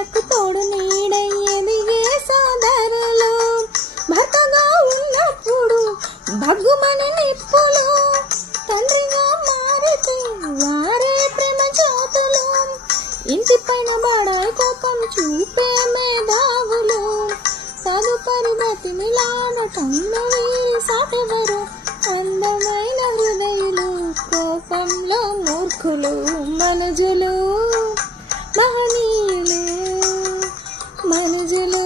పిల్లలకు తోడు నీడై ఎదిగే సోదరులు భర్తగా ఉన్నప్పుడు భగ్గుమని నిప్పులు తండ్రిగా మారితే వారే ప్రేమ జ్యోతులు ఇంటిపైన బాడాయి కోపం చూపే మేధావులు తదుపరి బతిమిలాడటం వీరి సాటెవరు అందమైన హృదయులు కోపంలో మూర్ఖులు మనుజులు మహనీయులు మనుజులు